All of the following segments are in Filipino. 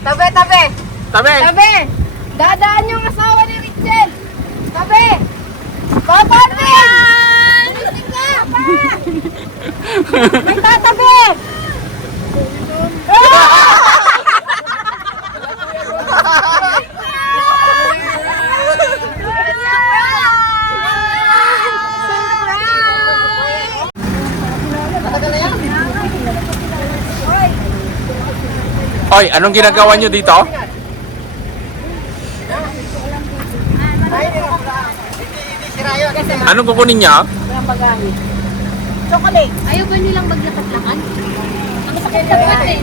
Tabi, tabi. Tabi! Tabi. Dadaan yung asawa ni Richel. Tabi. Papa Alvin! Listing ka! May tatabi! Oy, anong ginagawa nyo dito? Anong kukunin niya? Chocolate. Ayaw ba nilang maglakad-lakad? Ang sakit-sakit eh.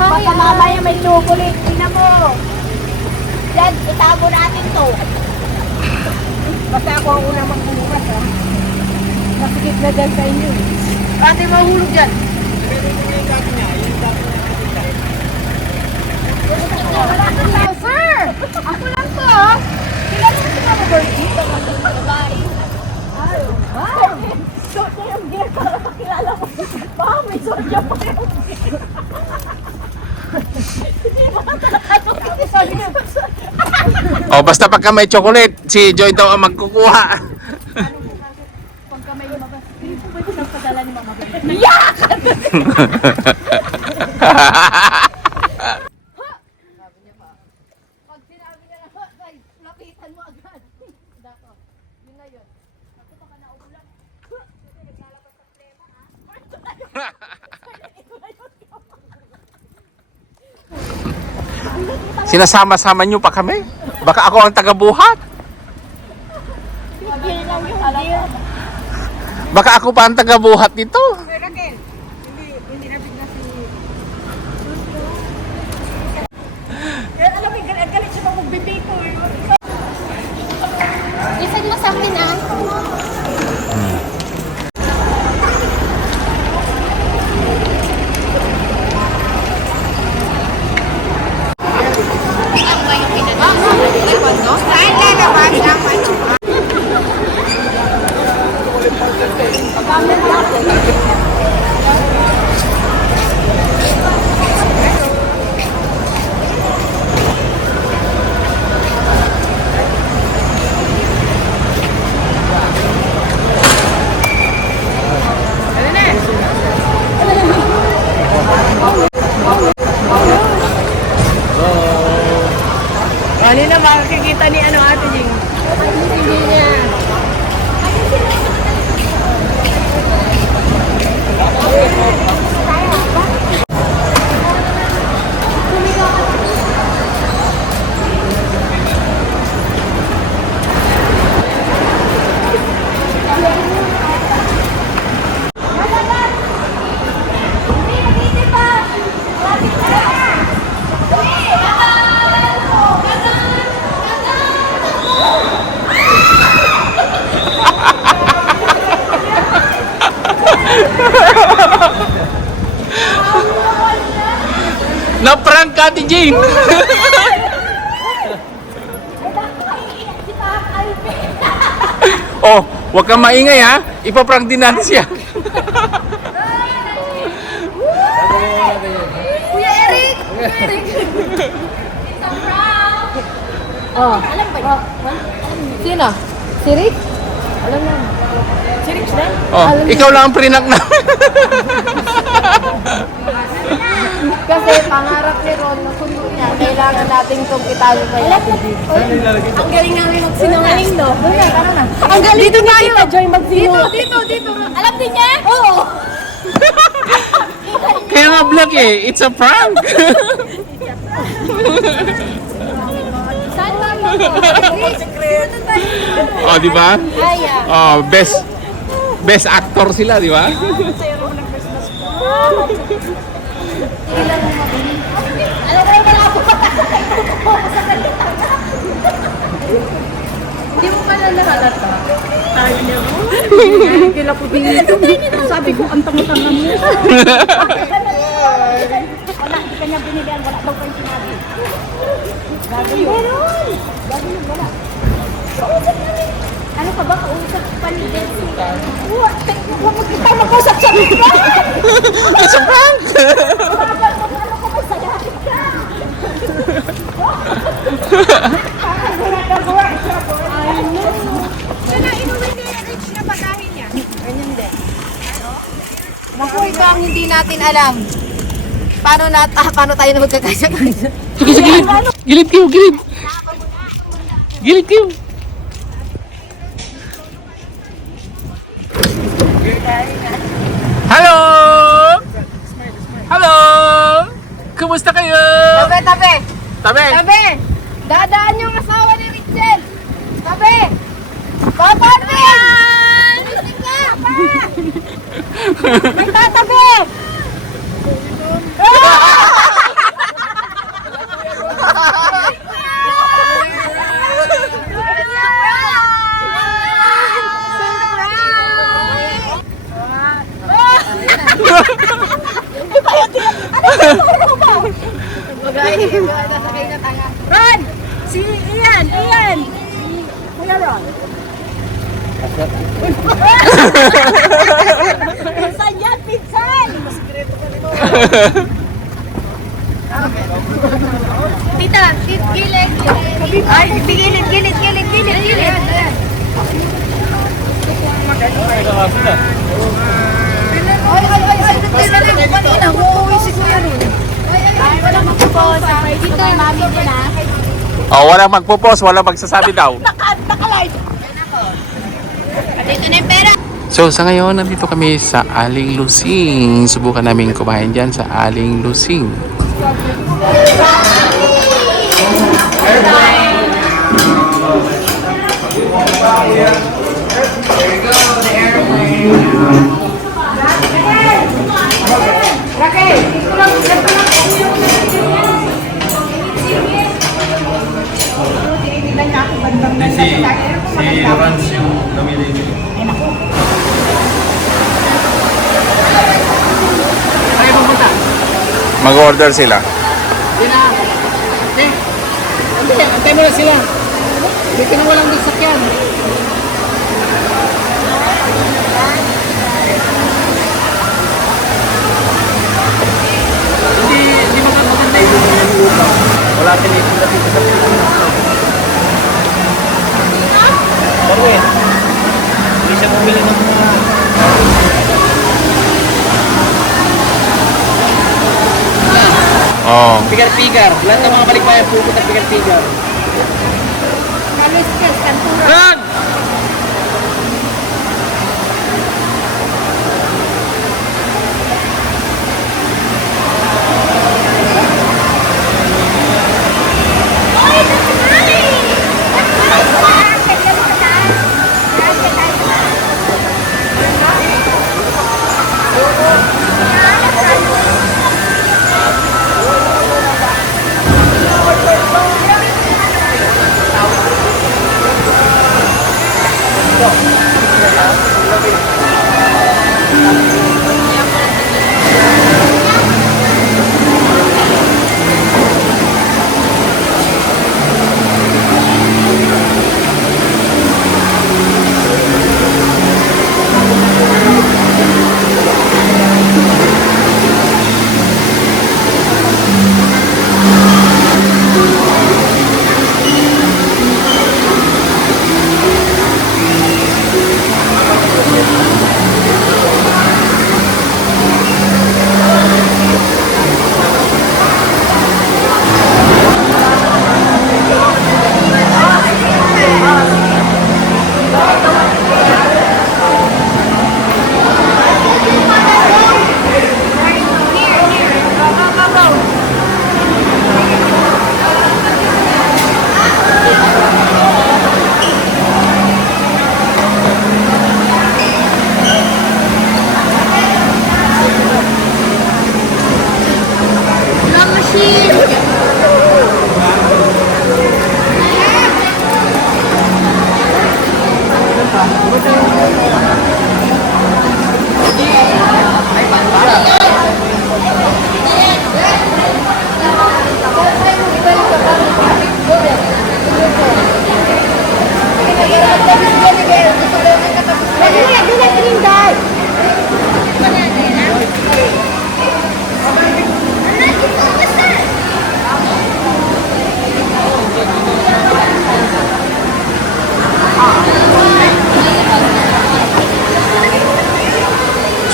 Baka mamaya may chocolate. Tingnan mo. Yan, itago natin to. Basta ako ang unang magbubukas ha. Masikip na dyan sa inyo. Ate, mahulog dyan. Sir! Ako lang to ha. Kilala mo si Mama Bertie? Babae. Ay, wow! Suot niya yung gear para makilala mo. Baka may suot niya pa yung gear. Hindi mo talaga sabi niya. Oh, basta pagka may chocolate, si Joy daw ang magkukuha. Pagka may lumabas, hindi po pwede siyang padala ni Mama Bertie. Yak! Pag sinabi niya na, guys, lapitan mo agad. Dako, yun na yun. Ako baka nauulan. Kasi naglalabas sa plema, ha? Sinasama-sama nyo pa kami? Baka ako ang taga-buhat. Yun lang yung alam. Baka ako pa ang taga-buhat dito. Hindi na bigla si... Kaya alam mo, galit siya magbibiko. Isag mo sa akin ah. Kanina makakikita ni Ate Jing. Hindi niya. Na-prank ka, Ate Jane! Oh, huwag kang maingay ha. Ipaprank din natin siya. Kuya Eric! Kuya Eric! It's a prank! Oh. Alam ba yun? Sino? Si Rick? Alam na. Si Rick din? Oh, ikaw lang ang prinak namin. Kasi pangarap ni Ron, nasundo niya, kailangan nating itong itago kay Ate Jing. Ang galing namin magsinungaling, no? Doon na, tara na. Ang galing dito tayo! Joy magsinungaling. Dito! Alam din niya? Oo! Kaya nga vlog eh. It's a prank. Saan tayo? Oh, di ba? Aya. Oh, best actor sila, di ba? Alam mo yung wala po sa kalita. Hindi mo pala nahalata. Tayo niya mo. Kila po dito. Sabi ko, ang tanga-tanga mo. Wala, hindi kanya binilihan. Wala daw kayo sinabi. Gago yun. Gago yun, wala. Ano ka ba? Kausap pa ni Desi. Huwag kita mag-usap sa mga. It's a prank! natin alam. Paano tayo na magkakasya? Sige, sige, gilid. Gilid kayo, gilid. Gilid kayo. Hello! Hello! Kumusta kayo? Tabi, tabi! Tabi! Tabi! Dadaan yung asawa ni Richel! Tabi! Papa Arvin! Lising ka! Pa! May tatabi! Ron! Si Ian! Ian! Kuya Ron! Pinsan yan! Pinsan! Tita, gilid! Ay, gilid, gilid, gilid, gilid, gilid! Ay, kanina, uuwi si Kuya Ron. Ay, wala magpuposa. Dito yung mami din, ha? Oh, walang magpo-post, walang magsasabi daw. Nakalive! Dito na yung pera. So sa ngayon, nandito kami sa Aling Lusing. Subukan namin kumain dyan sa Aling Lusing. Si Rans yung namili niyo. Mag-order sila. Antay mo na sila. Dito na walang disakyan. Hindi maganda yung lupa. Wala tinitila dito sa Pilipinas. Bakit? Hindi siya bumili ng mga... Oh. Pigar-pigar. Lahat ng mga balikbayan pupunta pigar-pigar. Kaliskas, kantura. Run!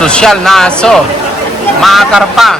Sosyal na aso. Maakar pa.